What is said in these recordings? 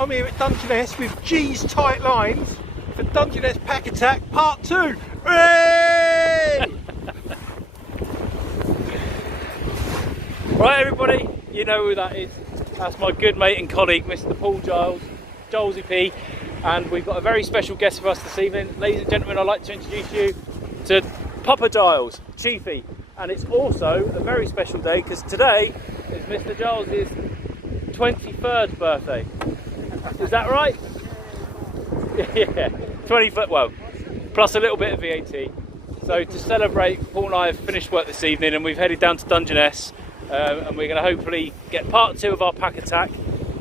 I'm here at Dungeness with G's Tite Lines for Dungeness Pack Attack Part 2. Hooray! Right everybody, you know who that is. That's my good mate and colleague, Mr. Paul Giles, Gilesy P. And we've got a very special guest with us this evening. Ladies and gentlemen, I'd like to introduce you to Papa Giles, Chiefy. And it's also a very special day because today is Mr. Giles' 23rd birthday. Is that right? Yeah, 23rd, well, plus a little bit of VAT. So to celebrate, Paul and I have finished work this evening and we've headed down to Dungeness and we're going to hopefully get part 2 of our pack attack.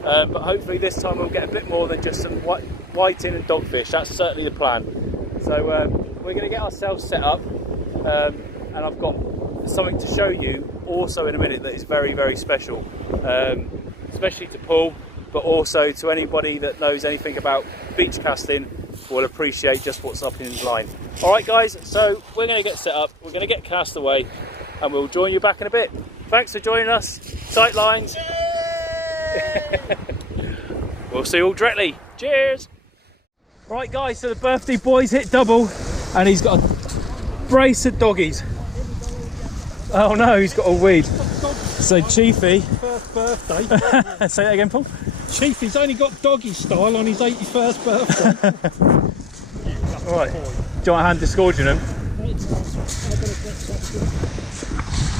But hopefully this time we'll get a bit more than just some whiting and dogfish. That's certainly the plan. So we're going to get ourselves set up and I've got something to show you also in a minute that is very, very special. Especially to Paul, but also to anybody that knows anything about beach casting will appreciate just what's up in his line. Alright guys, so we're going to get set up, we're going to get cast away and we'll join you back in a bit. Thanks for joining us, Tite Lines. We'll see you all directly. Cheers! Right guys, so the birthday boy's hit double and he's got a brace of doggies. Oh no, he's got a weed. So Chiefy, First birthday. say that again, Paul. Chiefy's only got doggy style on his 81st birthday. Alright, do you want a hand disgorging them?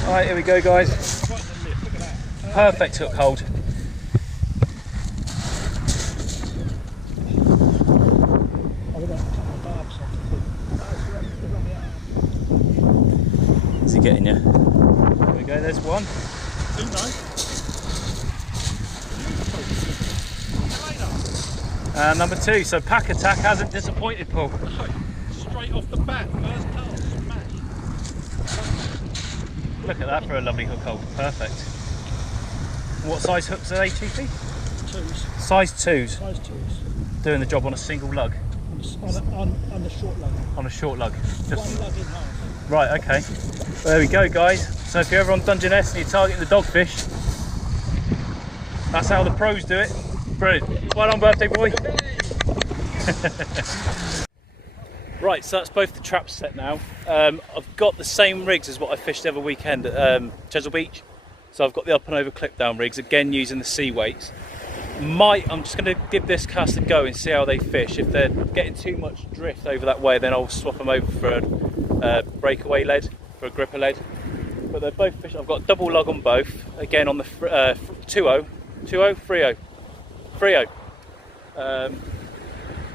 Alright, here we go guys. Perfect hook hold. Is he getting you? There we go, there's one. Number 2, so pack attack hasn't disappointed Paul. No, straight off the bat, first cast, smash. Look at that for a lovely hook hold, perfect. What size hooks are they, Chiefy? 2s. Size 2s. Size 2s. Doing the job on a single lug? On the short lug. On a short lug. Just... One lug in half. Right, okay. There we go guys. So if you're ever on Dungeness and you're targeting the dogfish, that's how the pros do it. Brilliant. Well done, birthday boy. Right, so that's both the traps set now. I've got the same rigs as what I fished every weekend at Chesil Beach. So I've got the up and over clip down rigs, again using the sea weights. I'm just going to give this cast a go and see how they fish. If they're getting too much drift over that way, then I'll swap them over for a breakaway lead, for a gripper lead. But they're both fish. I've got double lug on both. Again on the 2-0, 3-0.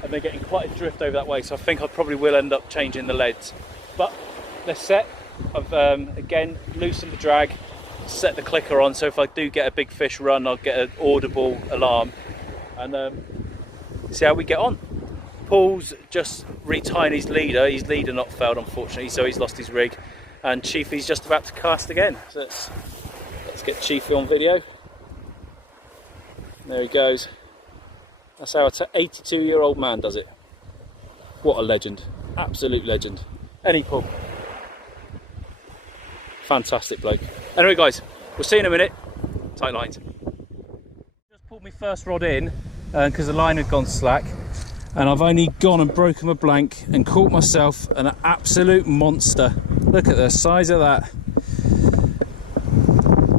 And they're getting quite a drift over that way, so I think I probably will end up changing the leads. But they're set. I've again loosened the drag, set the clicker on, so if I do get a big fish run, I'll get an audible alarm and see how we get on. Paul's just retying his leader not failed unfortunately, so he's lost his rig, and Chiefy's just about to cast again. So let's get Chiefy on video. There he goes. That's how an 82-year-old man does it. What a legend. Absolute legend. Any Paul. Fantastic bloke. Anyway guys, we'll see you in a minute. Tight lines. Just pulled my first rod in because the line had gone slack, and I've only gone and broken my blank and caught myself an absolute monster. Look at the size of that.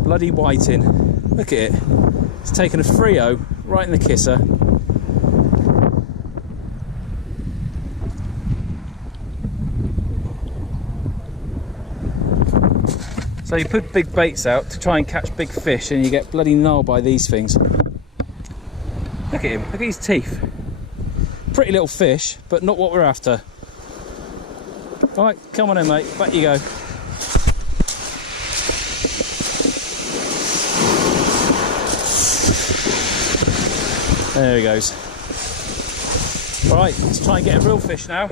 Bloody whiting. Look at it. It's taken a 3-0 right in the kisser. So you put big baits out to try and catch big fish and you get bloody gnarled by these things. Look at him, look at his teeth. Pretty little fish, but not what we're after. Alright, come on in mate, back you go. There he goes. Right, let's try and get a real fish now.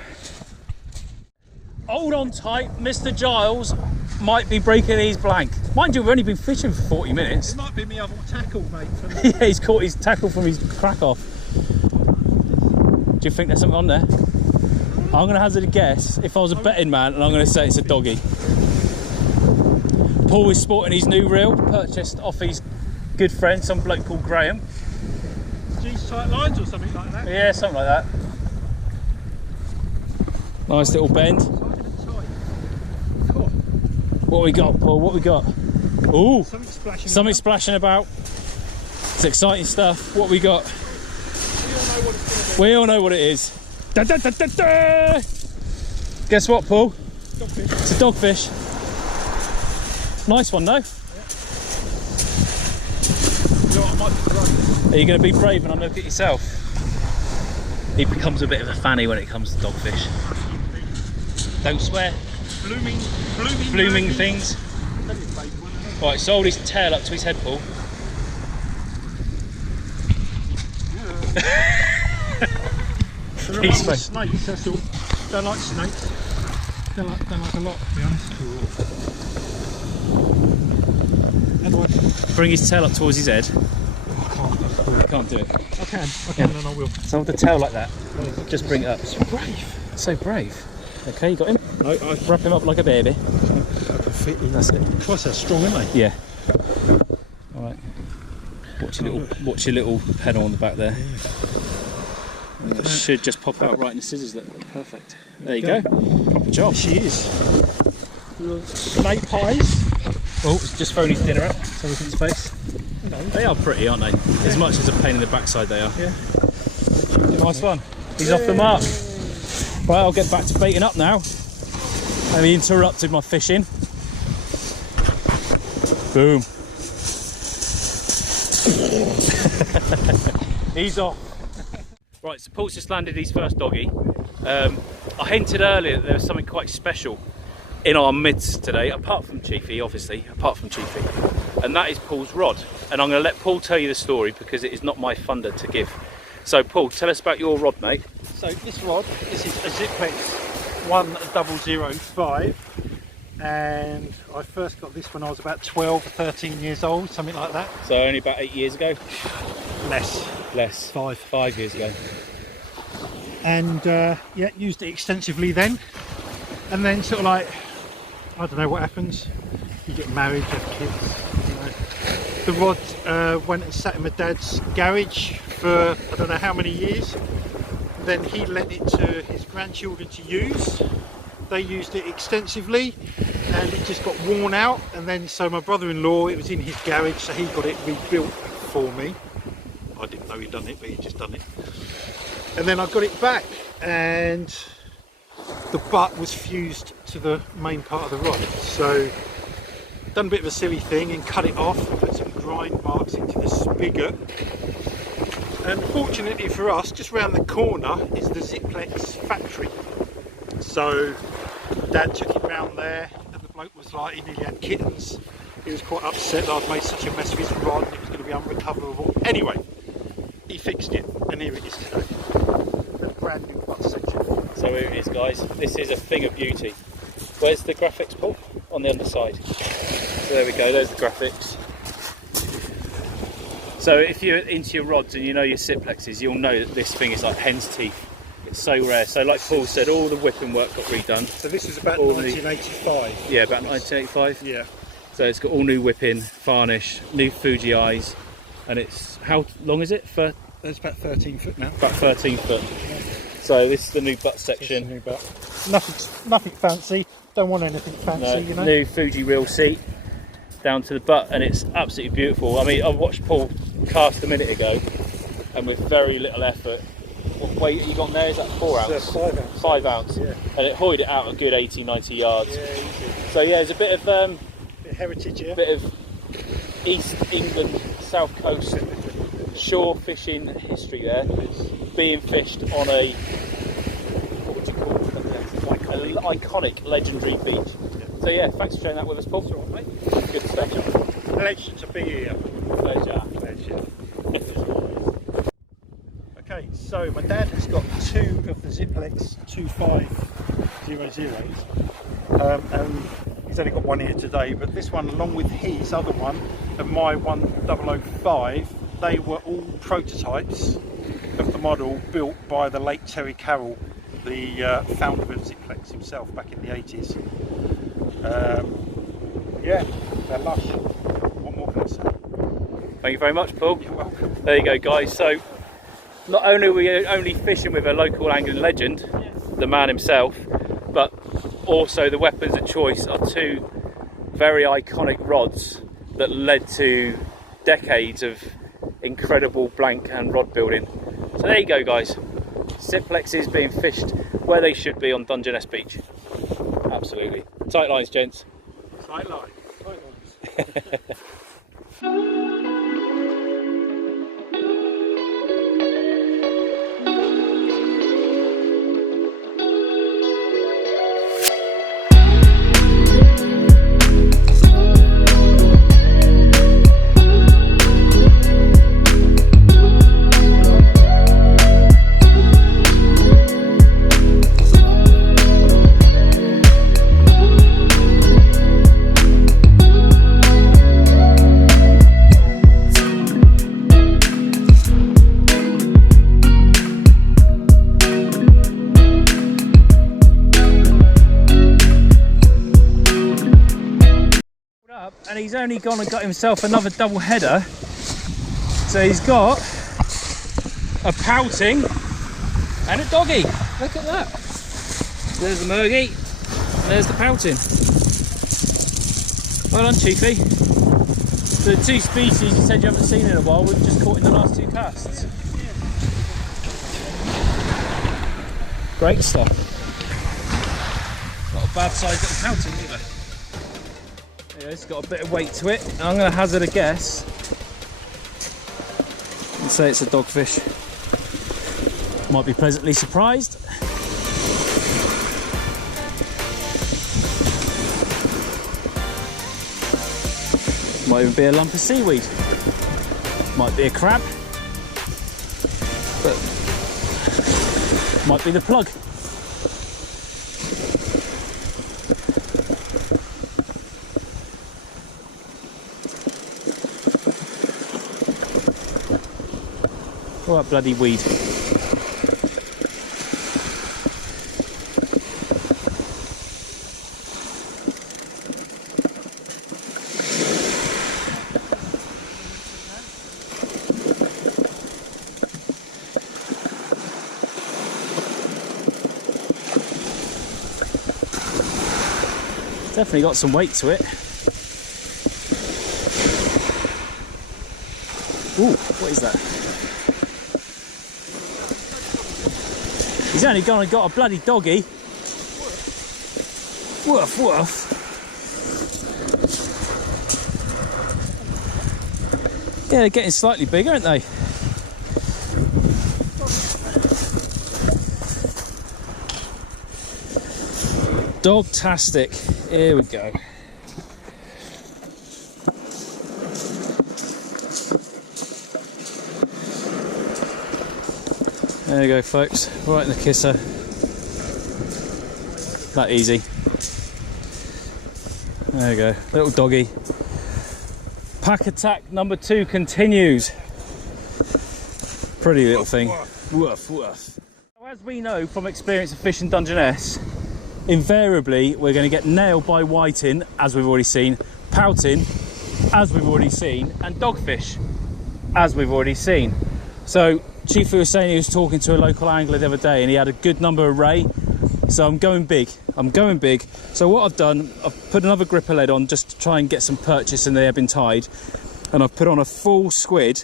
Hold on tight, Mr. Giles might be breaking his blank. Mind you, we've only been fishing for 40 minutes. It might be me other tackle, mate. Yeah, he's caught his tackle from his crack off. Do you think there's something on there? I'm going to hazard a guess, if I was a betting man, and I'm going to say it's a doggy. Paul is sporting his new reel, purchased off his good friend, some bloke called Graham. G's Tite Lines or something like that. Yeah, something like that. Nice little bend. What we got, Paul? What we got? Ooh, something splashing about. It's exciting stuff. What we got? We all know what it is. Da, da, da, da, da. Guess what, Paul? Dogfish. It's a dogfish. Nice one, though. Are you going to be brave and unhook it yourself? He becomes a bit of a fanny when it comes to dogfish. Don't swear. Blooming things. Right, so hold his tail up to his head, Paul. He's snakes, that's all. Don't like snakes. Don't like a lot, to be honest. How do I Bring his tail up towards his head. I Can't do it. I can, and I will. So hold the tail like that. Just bring it up. So brave. So brave. Okay, you got him? No, Wrap him up like a baby. I can fit in. That's it. Twice how strong, aren't they? Yeah. All right. Watch your little pedal on the back there. And it should just pop out right in the scissors. Look, perfect. There you go. Proper job. She is. Snake pies. Oh, it's just throwing his dinner up. So look at his face. Hello. They are pretty, aren't they? Yeah. As much as a pain in the backside they are. Yeah. Nice one. He's off the mark. Right, I'll get back to baiting up now. He interrupted my fishing. Boom. He's off. Right, so Paul's just landed his first doggy. I hinted earlier that there was something quite special in our midst today, apart from Chiefy, obviously, and that is Paul's rod. And I'm going to let Paul tell you the story because it is not my thunder to give. So Paul, tell us about your rod, mate. So this rod, this is a Ziplex 1005, and I first got this when I was about 12 or 13 years old, something like that. So only about 8 years ago? Less. 5 years ago. And yeah, used it extensively then. And then sort of like, I don't know what happens. You get married, you have kids, you know. The rod went and sat in my dad's garage for I don't know how many years. Then he lent it to his grandchildren to use. They used it extensively and it just got worn out. And then so my brother-in-law, it was in his garage, so he got it rebuilt for me. I didn't know he'd done it, but he'd just done it. And then I got it back and the butt was fused to the main part of the rod. So done a bit of a silly thing and cut it off and put some grind marks into the spigot. And fortunately for us, just round the corner is the Ziplex factory. So Dad took it round there and the bloke was like, he nearly had kittens. He was quite upset that I'd made such a mess of his rod and it was going to be unrecoverable. Anyway, he fixed it and here it is today. A brand new butt section. So here it is, guys. This is a thing of beauty. Where's the graphics, Paul? On the underside. So there we go, there's the graphics. So if you're into your rods and you know your Ziplexes, you'll know that this thing is like hen's teeth. It's so rare. So like Paul said, all the whipping work got redone. So this is about 1985. Yeah, about 1985. Yeah. So it's got all new whipping, varnish, new Fuji eyes, and it's, how long is it? For It's about 13 foot now. about 13 foot. So this is the new butt section. New butt. Nothing fancy. Don't want anything fancy, No, you know. new Fuji reel seat down to the butt, and it's absolutely beautiful. I mean, I watched Paul cast a minute ago, and with very little effort. What weight you got there? Is that 4 ounce? It's 5 ounce. 5 ounce. Yeah. And it hoyed it out a good 80-90 yards. Yeah, easy. So yeah, there's a bit of Bit of heritage here. bit of East England South Coast shore fishing history there. It's being fished on a, what would you call it? An iconic, legendary beach. Yeah. So yeah, thanks for sharing that with us, Paul. That's all right, mate. Good stuff. Pleasure to be here. Pleasure. Okay, so my dad has got 2 of the Ziplex 2500s, and he's only got one here today, but this one along with his other one and my 1005, they were all prototypes of the model built by the late Terry Carroll, the founder of Ziplex himself back in the 80s. Yeah, they're lush. What more can I say? Thank you very much, Paul. You're welcome. There you go, guys. So not only are we only fishing with a local angling legend, the man himself, but also the weapons of choice are two very iconic rods that led to decades of incredible blank and rod building. So there you go, guys. Siplexes being fished where they should be on Dungeness Beach. Absolutely. Tight lines, gents. Tight line. Tight lines. And he's only gone and got himself another double header. So he's got a pouting and a doggy. Look at that. There's the mergie, and there's the pouting. Well done, Chiefy. The two species you said you haven't seen in a while, we've just caught in the last two casts. Great stuff. Not a bad sized little pouting either. It's got a bit of weight to it. I'm going to hazard a guess and say it's a dogfish. Might be pleasantly surprised. Might even be a lump of seaweed. Might be a crab. But might be the plug. Oh, that bloody weed. Definitely got some weight to it. Ooh, what is that? He's only gone and got a bloody doggy. Woof, woof. Yeah, they're getting slightly bigger, aren't they? Dogtastic. Here we go. There you go, folks, right in the kisser. That easy. There you go, little doggy. Pack attack number 2 continues. Pretty little thing. Woof, woof. As we know from experience of fishing Dungeness, invariably we're going to get nailed by whiting, as we've already seen, pouting, as we've already seen, and dogfish, as we've already seen. So Chiefy was saying he was talking to a local angler the other day and he had a good number of ray, so I'm going big. So what I've done, I've put another gripper lead on just to try and get some purchase in the ebbing tide, and I've put on a full squid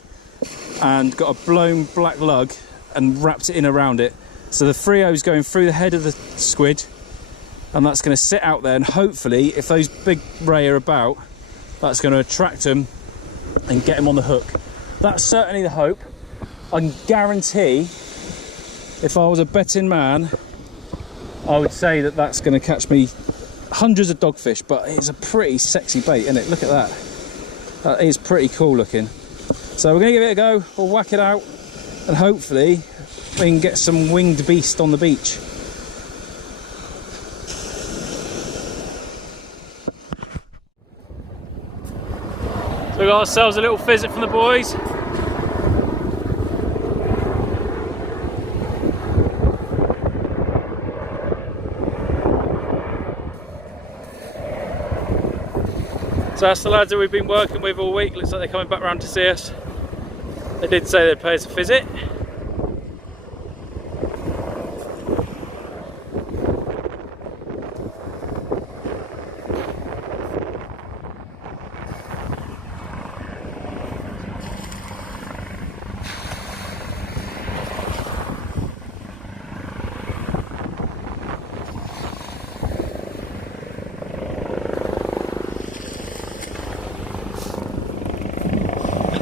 and got a blown black lug and wrapped it in around it. So the Frio is going through the head of the squid, and that's going to sit out there, and hopefully if those big ray are about, that's going to attract them and get them on the hook. That's certainly the hope. I can guarantee, if I was a betting man, I would say that that's going to catch me hundreds of dogfish, but it's a pretty sexy bait, isn't it? Look at that. That is pretty cool looking. So we're going to give it a go, we'll whack it out, and hopefully we can get some winged beast on the beach. So we got ourselves a little visit from the boys. So that's the lads that we've been working with all week. Looks like they're coming back round to see us. They did say they'd pay us a visit.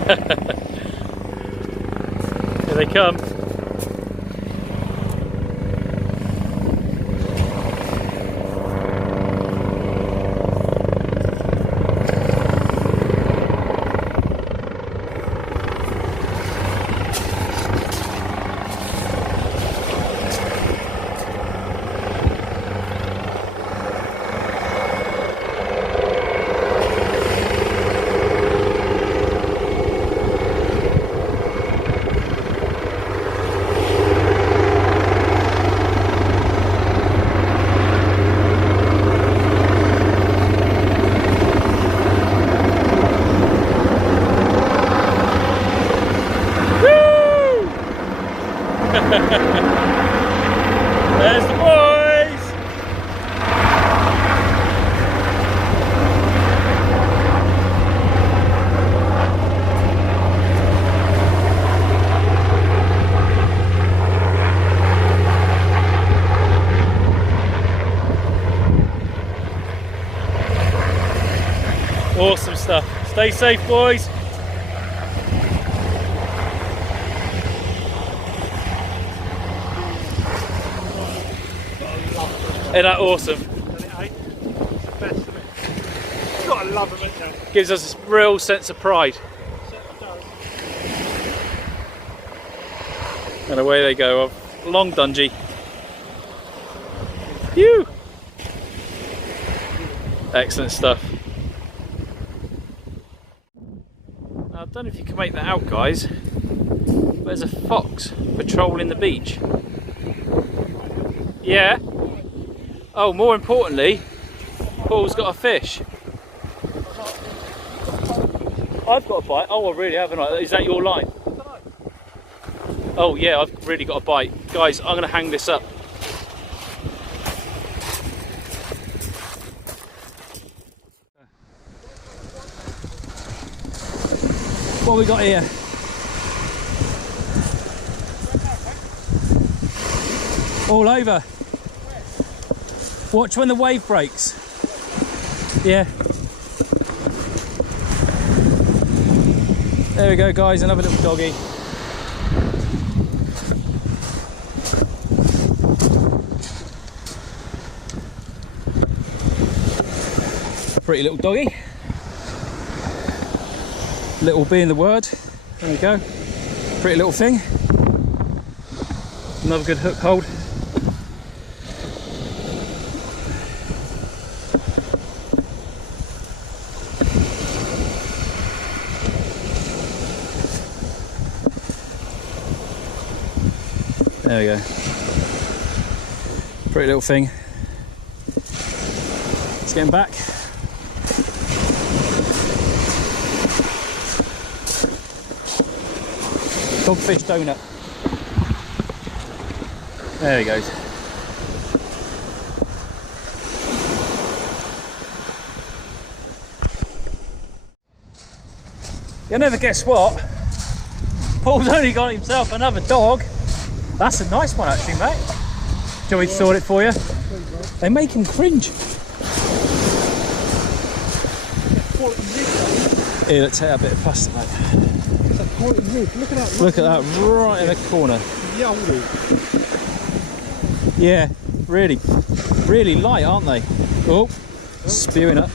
Here they come. There's the boys! Awesome stuff. Stay safe, boys. Isn't that awesome? Gotta love them, isn't it? Gives us a real sense of pride. And away they go, long Dungy. Phew! Excellent stuff. Now, I don't know if you can make that out, guys, but there's a fox patrolling the beach. Yeah. Oh, more importantly, Paul's got a fish. I've got a bite. Oh, I really haven't I? Is that your line? Oh yeah, I've really got a bite. Guys, I'm going to hang this up. What have we got here? All over. Watch when the wave breaks. Yeah. There we go, guys, another little doggy. Pretty little doggy. Little being the word. There we go. Pretty little thing. Another good hook hold. There we go. Pretty little thing. It's getting back. Dogfish donut. There he goes. You'll never guess what? Paul's only got himself another dog. That's a nice one actually, mate. Do you want me to sort it for you? They make him cringe. Here, let's take a bit of plastic, mate. Look at that. Look at that, right in the corner. Yeah, really light, aren't they? Oh, spewing up.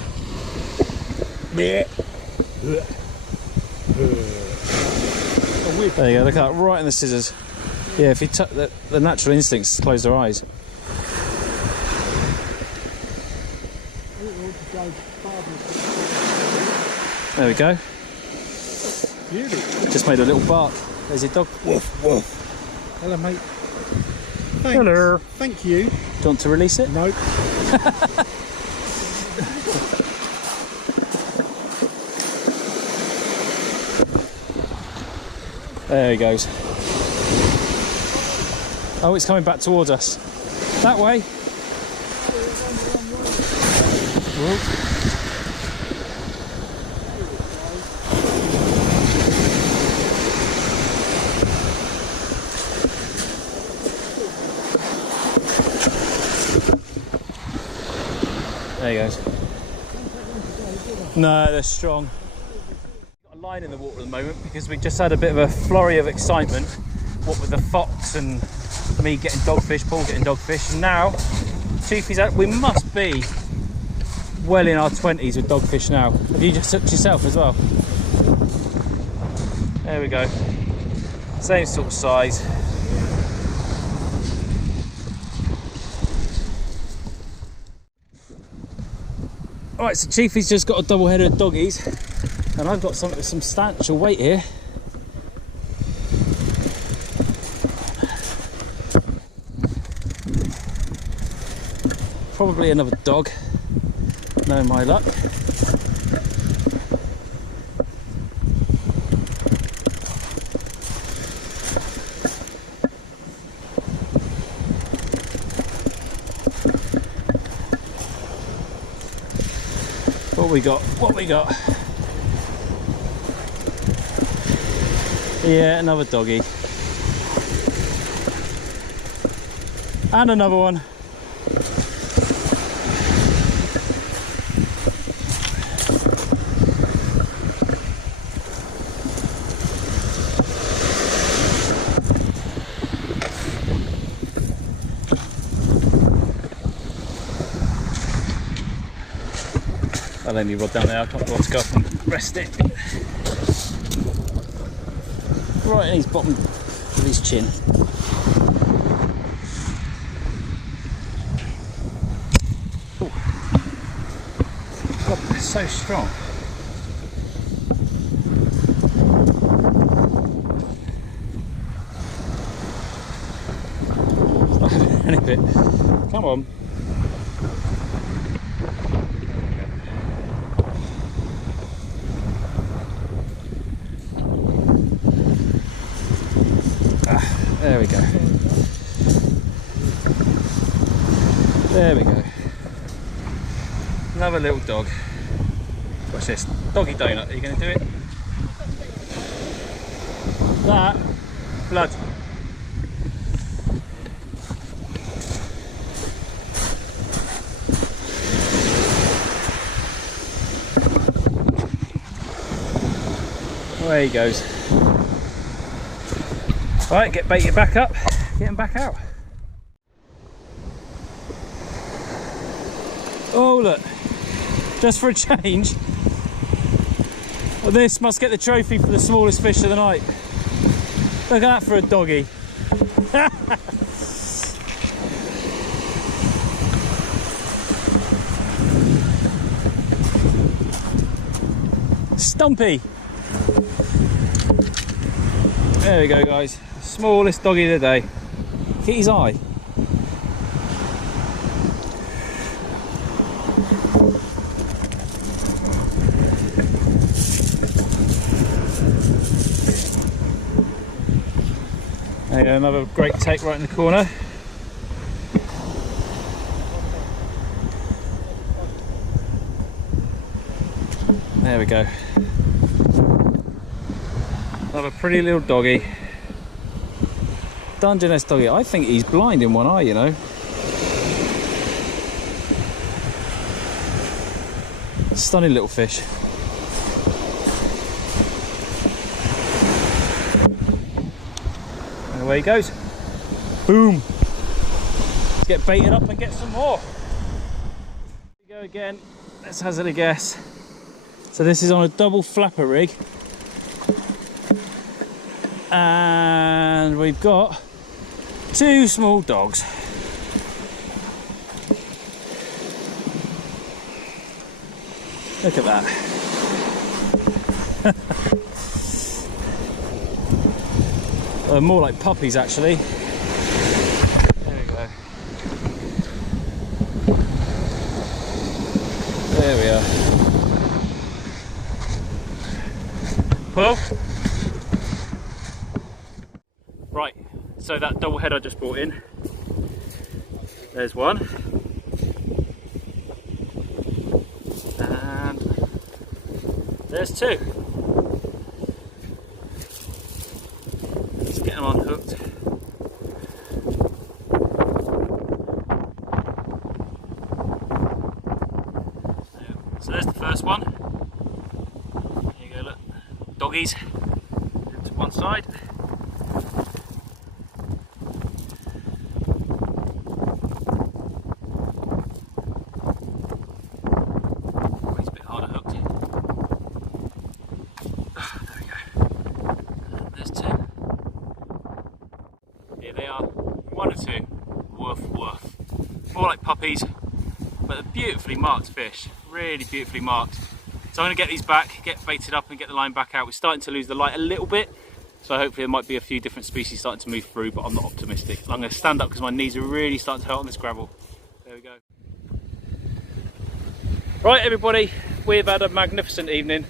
Yeah. There you go, look at that, right in the scissors. Yeah, if you tuck the natural instincts, close their eyes. There we go. Just made a little bark. There's your dog. Woof, woof. Hello, mate. Thanks. Hello. Thank you. Do you want to release it? Nope. There he goes. Oh, it's coming back towards us. That way. Whoa. There he goes. No, they're strong. Got a line in the water at the moment because we just had a bit of a flurry of excitement. What with the fox and me getting dogfish, Paul getting dogfish, and now Chiefy's out. We must be well in our 20s with dogfish now. Have you just hooked yourself as well? There we go. Same sort of size. Alright, so Chiefy's just got a double header of doggies, and I've got something with some substantial weight here. Probably another dog, knowing my luck. What we got? What we got? Yeah, another doggy. And another one. I'll leave my rod down there, I can't go to go up and rest it. Right in his bottom of his chin. Ooh. God, they're so strong. It's not having any of it. Come on. There we go. There we go. Another little dog. Watch this. Doggy donut. Are you going to do it? That. Blood. There he goes. Right, get baited back up, get him back out. Oh look, just for a change, well, this must get the trophy for the smallest fish of the night. Look at that for a doggy. Stumpy. There we go, guys. Smallest doggy of the day. Look at his eye. There you go, another great take right in the corner. There we go. Another pretty little doggy. Dungeness doggy. I think he's blind in one eye, you know. Stunning little fish. And away he goes. Boom. Let's get baited up and get some more. Here we go again. Let's hazard a guess. So this is on a double flapper rig. And we've got two small dogs. Look at that. More like puppies actually. There we go. There we are. Well, right, so that double head I just brought in, there's one, and there's two. Let's get them unhooked. So there's the first one. There you go, look, doggies to one side. Oh, he's a bit harder hooked. There we go. There's two. Here they are. One or two. Woof woof. More like puppies, but they're beautifully marked fish. Really beautifully marked. So I'm going to get these back, get baited up and get the line back out. We're starting to lose the light a little bit, so hopefully there might be a few different species starting to move through, but I'm not optimistic. I'm going to stand up because my knees are really starting to hurt on this gravel. There we go. Right everybody, we've had a magnificent evening.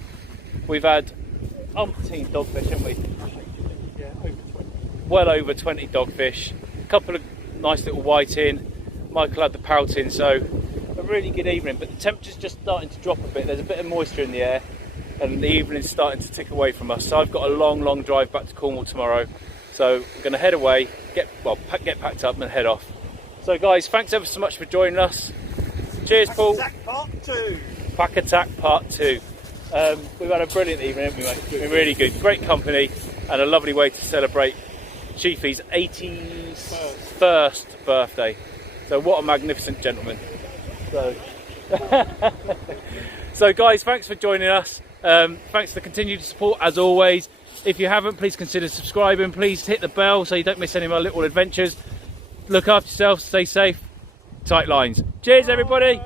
We've had umpteen dogfish, haven't we? Yeah, over 20. Well over 20 dogfish. A couple of nice little whiting. Michael had the pouting, so a really good evening, but the temperature's just starting to drop a bit. There's a bit of moisture in the air and the evening's starting to tick away from us. So I've got a long drive back to Cornwall tomorrow. So we're going to head away, get packed up and head off. So guys, thanks ever so much for joining us. Cheers, Paul. Pack Attack Part 2. Pack Attack Part 2. We've had a brilliant evening, haven't we, mate? It's been really good. Great company and a lovely way to celebrate Chiefy's 81st birthday. So what a magnificent gentleman. So guys, thanks for joining us. Thanks for the continued support as always. If you haven't, please consider subscribing. Please hit the bell so you don't miss any of our little adventures. Look after yourself, stay safe. Tight lines. Cheers everybody.